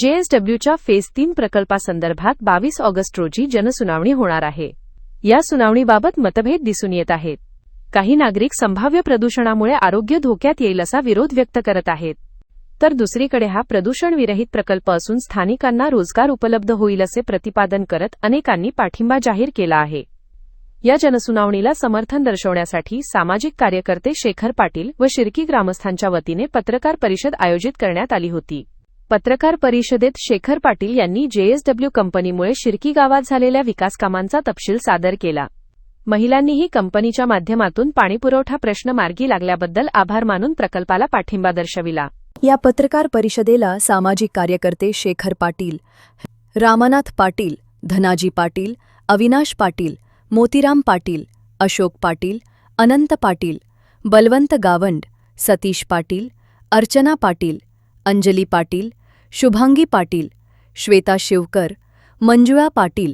JSWच्या phase 3 प्रकल्पासंदर्भात 22 August रोजी जनसुनावणी होणार आहे. या सुनावणीबाबत मतभेद दिसून येत आहेत. काही नागरिक संभाव्य प्रदूषणामुळे आरोग्य धोक्यात येईल असा विरोध व्यक्त करत आहेत. तर दुसरीकडे हा प्रदूषण विरहित प्रकल्प असून स्थानिकांना रोजगार उपलब्ध होईल असे प्रतिपादन करत अनेकांनी पाठिंबा जाहीर केला आहे. या जनसुनावणीला समर्थन दर्शवण्यासाठी सामाजिक कार्यकर्ते शेखर पाटील व शिर्की ग्रामस्थांच्या वतीने पत्रकार परिषद आयोजित करण्यात आली होती. पत्रकार परिषदेत शेखर पाटील यांनी JSW कंपनीमुळे शिर्की गावात झालेल्या विकासकामांचा तपशील सादर केला. महिलांनीही कंपनीच्या माध्यमातून पाणीपुरवठा प्रश्न मार्गी लागल्याबद्दल आभार मानून प्रकल्पाला पाठिंबा दर्शविला. या पत्रकार परिषदेला सामाजिक कार्यकर्ते शेखर पाटील, रामनाथ पाटील, धनाजी पाटील, अविनाश पाटील, मोतीराम पाटील, अशोक पाटील, अनंत पाटील, बलवंत गावंड, सतीश पाटील, अर्चना पाटील, अंजली पाटील, शुभांगी पाटील, श्वेता शिवकर, मंजुळा पाटील,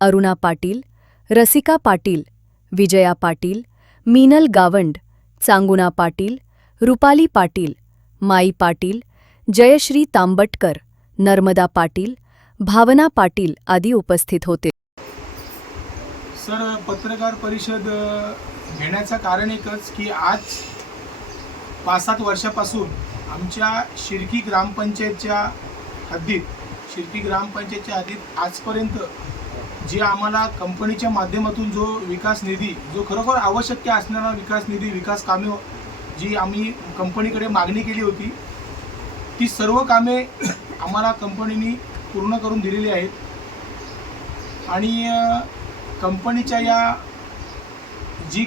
अरुणा पाटील, रसिका पाटील, विजया पाटील, मीनल गावंड, चांगुना पाटील, रुपाली पाटील, माई पाटील, जयश्री तांबटकर, नर्मदा पाटील, भावना पाटील आदी उपस्थित होते. सर, पत्रकार परिषद घेण्याचं कारण एकच की आज 5-7 वर्षापासून आमच्या शिर्की ग्रामपंचायतच्या हद्दीत आजपर्यंत जी आम्हाला कंपनीच्या माध्यमातून जो विकास निधी, जो खरोखर आवश्यक असणारा विकास निधी, विकास कामे जी आम्ही कंपनीकडे मागणी केली होती, ती सर्व कामे आम्हाला कंपनीने पूर्ण करून दिलेली आहेत. आणि कंपनीच्या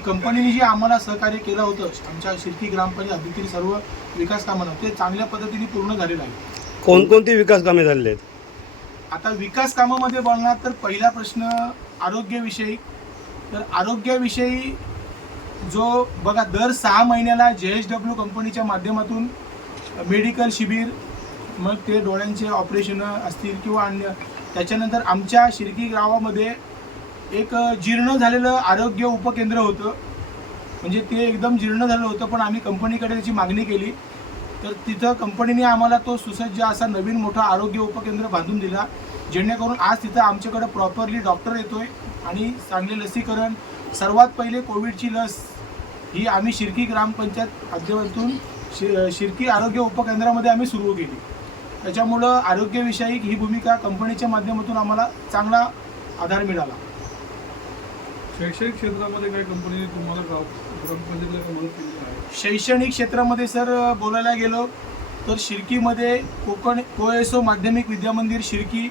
कंपनीने जी आम्हाला सहकार्य केलं होतं आमच्या शिर्की ग्रामपंचायत हद्दीतील सर्व विकास कामांना, ते चांगल्या पद्धतीने पूर्ण झालेलं आहे. कोणकोणती विकास कामे झालेली आहेत? आता विकास कामामध्ये बोलणार तर पहिला प्रश्न आरोग्याविषयी. तर आरोग्याविषयी जो बघा, दर 6 महिन्याला JSW कंपनीच्या माध्यमातून मेडिकल शिबिर, मग ते डोळ्यांचे ऑपरेशन असतील किंवा अन्य, त्याच्यानंतर आमच्या शिर्की गावामध्ये एक जीर्ण झालेलं आरोग्य उपकेंद्र होतं. म्हणजे ते एकदम जीर्ण झालं होतं, पण आम्ही कंपनीकडे त्याची मागणी केली, तर तिथं कंपनीने आम्हाला तो सुसज्ज असा नवीन मोठा आरोग्य उपकेंद्र बांधून दिला, जेणेकरून आज तिथं आमच्याकडे प्रॉपरली डॉक्टर येतोय आणि चांगले लसीकरण, सर्वात पहिले कोविडची लस ही आम्ही शिर्की ग्रामपंचायत माध्यमातून शिर्की आरोग्य उपकेंद्रामध्ये आम्ही सुरू केली. त्याच्यामुळं आरोग्यविषयक ही भूमिका कंपनीच्या माध्यमातून आम्हाला चांगला आधार मिळाला. शैक्षणिक क्षेत्रामध्ये काही कंपनीने तुम्हाला ग्रामपंचायतीला मदत केली आहे? शैक्षणिक क्षेत्रामध्ये सर बोलायला गेलो तर शिर्कीमध्ये कोएसओ माध्यमिक विद्यामंदिर शिर्की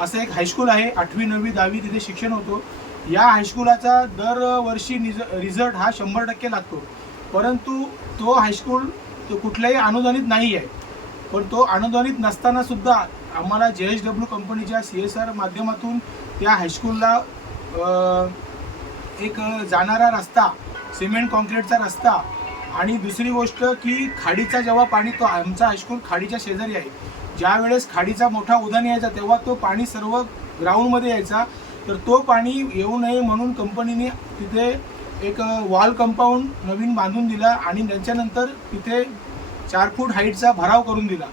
असं एक हायस्कूल आहे. 8वी 9वी 10वी तिथे शिक्षण होतो. या हायस्कूलाचा दरवर्षी रिझल्ट हा 100% लागतो, परंतु तो हायस्कूल तो कुठल्याही अनुदानित नाही आहे. पण तो अनुदानित नसताना सुद्धा आम्हाला JSW कंपनीच्या CSR माध्यमातून त्या हायस्कूलला एक जाणारा रस्ता, सिमेंट कॉन्क्रीटचा रस्ता, आणि दुसरी गोष्ट की खाडीचा जेव्हा पाणी, तो आमचा हायस्कूल खाडीच्या शेजारी आहे, ज्या वेळेस खाडीचा मोठा उधाण यायचा तेव्हा तो पाणी सर्व ग्राउंडमध्ये यायचा. तर तो पाणी येऊ नये म्हणून कंपनीने तिथे एक वॉल कंपाऊंड नवीन बांधून दिला आणि त्याच्यानंतर तिथे 4 फूट हाईटचा भराव करून दिला.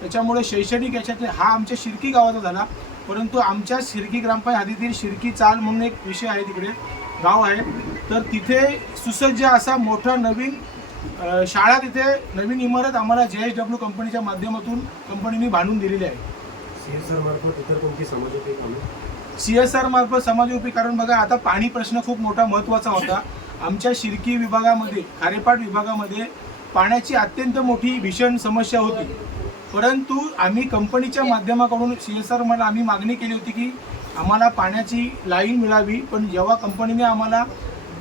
त्याच्यामुळे शैक्षणिक याच्यात हा आमच्या शिर्की गावाचा झाला. परंतु आमच्या शिर्की ग्रामपंचायत हद्दीतील शिर्की चाल म्हणून एक विषय आहे, तिकडे गाव आहे, तर तिथे सुसज्ज असा मोठा नवीन शाळा, तिथे नवीन इमारत आम्हाला JSW कंपनीच्या माध्यमातून कंपनीने बांधून दिलेली आहे. CSR मार्फत इतर कोणती समाजोपयोगी कामे? CSR मार्फत समाजोपयोगी, कारण बघा आता पाणी प्रश्न खूप मोठा महत्त्वाचा होता. आमच्या शिर्की विभागामध्ये, खारेपाट विभागामध्ये पाण्याची अत्यंत मोठी भीषण समस्या होती. परंतु आम्ही कंपनीच्या माध्यमाकडून CSR मला आम्ही मागणी केली होती की आम्हाला पाण्याची लाईन मिळावी. पण जेव्हा कंपनीने आम्हाला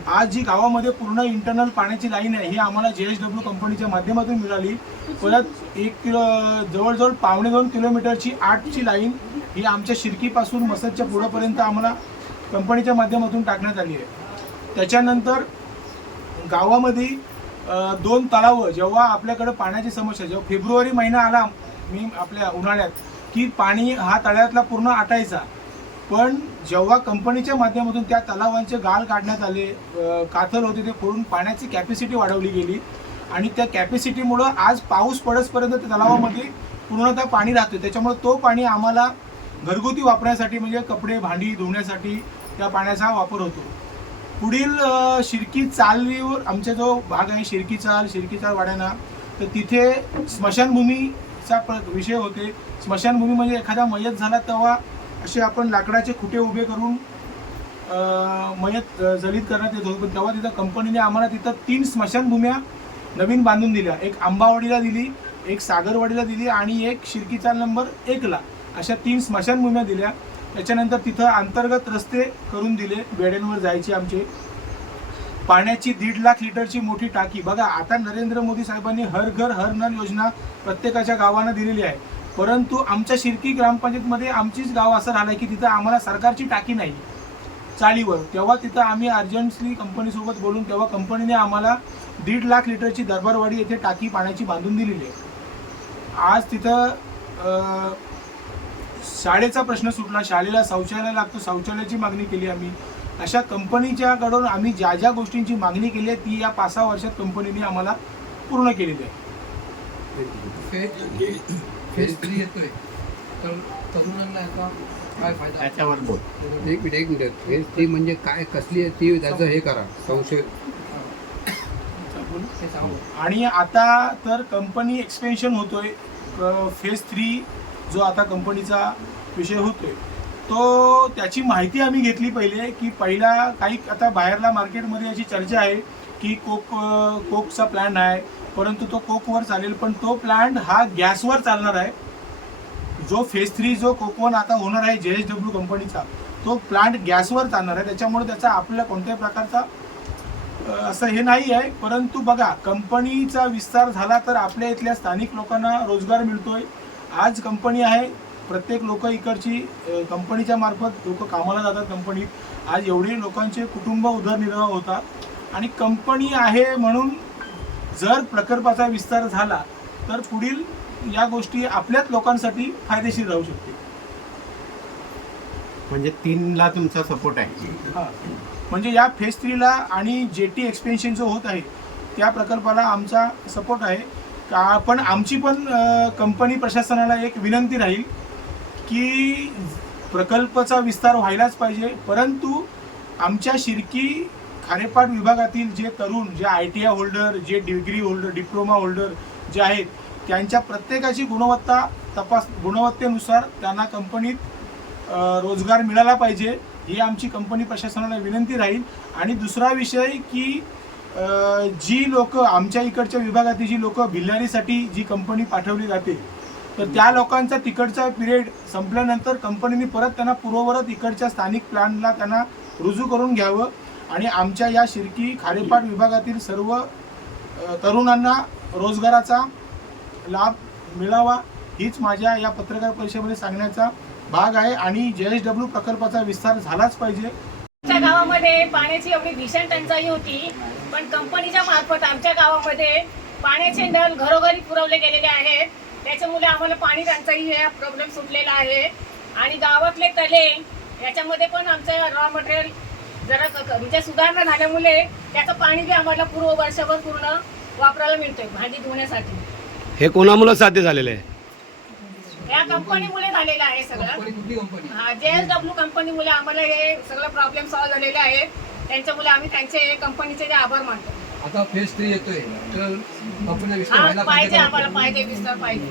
आज जी गावामध्ये पूर्ण इंटरनल पाण्याची लाईन आहे ही आम्हाला JSW कंपनीच्या माध्यमातून मिळाली. परत जवळजवळ 1.25 किलोमीटरची 8ची लाईन ही आमच्या शिर्कीपासून मसदच्या पुढंपर्यंत आम्हाला कंपनीच्या माध्यमातून टाकण्यात आली आहे. त्याच्यानंतर गावामध्ये 2 तलाव, जेव्हा आपल्याकडे पाण्याची समस्या, जेव्हा फेब्रुवारी महिना आला आपल्या उन्हाळ्यात, की पाणी हा तळ्यातला पूर्ण आटायचा, पण जेव्हा कंपनीच्या माध्यमातून त्या तलावांचे गाळ काढण्यात आले, काथल होते ते फोडून पाण्याची कॅपॅसिटी वाढवली गेली आणि त्या कॅपॅसिटीमुळं आज पाऊस पडसपर्यंत त्या तलावामध्ये पूर्णतः पाणी राहतं. त्याच्यामुळे तो पाणी आम्हाला घरगुती वापरण्यासाठी म्हणजे कपडे भांडी धुण्यासाठी त्या पाण्याचा वापर होतो. पुढील शिर्की चालीवर आमचा जो भाग आहे शिर्की चाल वाड्याना, तर तिथे स्मशानभूमीचा विषय होते. स्मशानभूमी म्हणजे एखादा मयत झाला तेव्हा असे आपण लाकडाचे खुटे उभे करून मयत जलीत करण्यात येत होतं. पण तेव्हा तिथं कंपनीने आम्हाला तिथं 3 स्मशानभूम्या नवीन बांधून दिल्या. एक आंबावाडीला दिली, एक सागरवाडीला दिली आणि एक शिर्की चाल नंबर 1ला, अशा 3 स्मशानभूम्या दिल्या. त्याच्यानंतर तिथं अंतर्गत रस्ते करून दिले बेड्यांवर जायचे आमचे. पाण्याची 1.5 लाख लिटरची मोठी टाकी. बघा आता नरेंद्र मोदी साहेबांनी हर घर हर नल योजना प्रत्येकाच्या गावांना दिलेली आहे, परंतु आमच्या शिर्की ग्रामपंचायतमध्ये आमचीच गाव असं राहिलं की तिथं आम्हाला सरकारची टाकी नाही चाळीवर. तेव्हा तिथं आम्ही अर्जंटली कंपनीसोबत बोलून तेव्हा कंपनीने आम्हाला 1.5 लाख लिटरची दरबारवाडी येथे टाकी पाण्याची बांधून दिलेली आहे. आज तिथं शाळेचा प्रश्न सुटला, शाळेला शौचालय लागतो, शौचालयाची मागणी केली आम्ही. अशा कंपनीच्याकडून आम्ही ज्या ज्या गोष्टींची मागणी केली आहे ती या 5-6 वर्षात कंपनीने आम्हाला पूर्ण केलेली आहे. फेज 3 येतोय तर तरुणांना याचा काय फायदा? त्याच्यावर बोल. एक मिनिट फेज 3 म्हणजे काय, कसली आहे ती, त्याचं हे करा संशय. आणि आता तर कंपनी एक्सपेन्शन होतोय. फेज 3 जो आता कंपनीचा विषय होतोय तो त्याची माहिती आम्ही घेतली पहिले, की पहिला काही आता बाहेरला मार्केटमध्ये अशी चर्चा आहे की कोकचा प्लॅन आहे, परंतु तो कोकवर चालेल, पण तो प्लॅन हा गॅसवर चालणार आहे. जो फेज 3 जो कोकवन आता होणार आहे JSW कंपनीचा, तो प्लांट गॅसवर चालणार आहे. त्याच्यामुळे त्याचा आपल्याला कोणत्याही प्रकारचा असं हे नाही आहे. परंतु बघा कंपनीचा विस्तार झाला तर आपल्या इथल्या स्थानिक लोकांना रोजगार मिळतोय. आज कंपनी आहे, प्रत्येक लोक इकडची कंपनीच्या मार्फत लोक कामाला जातात कंपनीत. आज एवढे लोकांचे कुटुंब उदरनिर्वाह होतात आणि कंपनी आहे म्हणून जर प्रकल्पाचा विस्तार झाला तर पुढील या गोष्टी आपल्याच लोकांसाठी फायदेशीर राहू शकते. म्हणजे 3ला तुमचा सपोर्ट आहे. हां, म्हणजे या फेज 3ला आणि जेटी एक्सपेन्शन जो होत आहे त्या प्रकल्पाला आमचा सपोर्ट आहे का. पण आमची पण कंपनी प्रशासनाला एक विनंती राहील की प्रकल्पाचा विस्तार व्हायलाच पाहिजे, परंतु आमच्या शिर्की खारेपाट विभागातील जे तरुण, जे ITI होल्डर, जे डिग्री होल्डर, डिप्लोमा होल्डर जे आहेत, त्यांच्या प्रत्येकाची गुणवत्तेनुसार त्यांना कंपनीत रोजगार मिळाला पाहिजे, ही आमची कंपनी प्रशासनाला विनंती राहील. आणि दुसरा विषय की जी लोक आमच्या इकडच्या विभागातील जी लोक भिल्लारीसाठी जी कंपनी पाठवली जाते, तर त्या लोकांचा तिकडचा पिरियड संपल्यानंतर कंपनीने परत त्यांना पूर्ववत इकडच्या स्थानिक प्लॅनला त्यांना रुजू करून घ्यावं आणि आमच्या या शिर्की खारेपाट विभागातील सर्व तरुणांना रोजगाराचा लाभ मिळावा, हीच माझ्या या पत्रकार परिषदेमध्ये सांगण्याचा भाग आहे. आणि JSW प्रकल्पाचा विस्तार झालाच पाहिजे. आमच्या गावामध्ये पाण्याची एवढी भीषण टंचाई होती, पण कंपनीच्या मार्फत आमच्या गावामध्ये पाण्याचे नळ घरोघरी पुरवले गेलेले आहेत. त्याच्यामुळे आम्हाला पाणी टंचाई हे प्रॉब्लेम सुटलेला आहे. आणि गावातले तले याच्यामध्ये पण आमचं रॉ मटेरियल जरा म्हणजे सुधारणा झाल्यामुळे त्याचं पाणी बी आम्हाला वर्षभर पूर्ण वापरायला मिळतोय भांडी धुण्यासाठी. हे कोणामुळे साध्य झालेलं आहे? या कंपनीमुळे झालेलं आहे सगळं. कुठली कंपनी? JSW कंपनीमुळे आम्हाला हे सगळं प्रॉब्लेम सॉल्व्ह झालेले आहेत. त्यांच्यामुळे आम्ही त्यांचे कंपनीचे आभार मानतो. आता फेज 3 येतोय तर कंपनीला विस्तार हा व्हायला पाहिजे, का? आम्हाला पाहिजे विस्तार पाहिजे.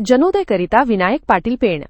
जनोदयकरिता विनायक पाटील पेण.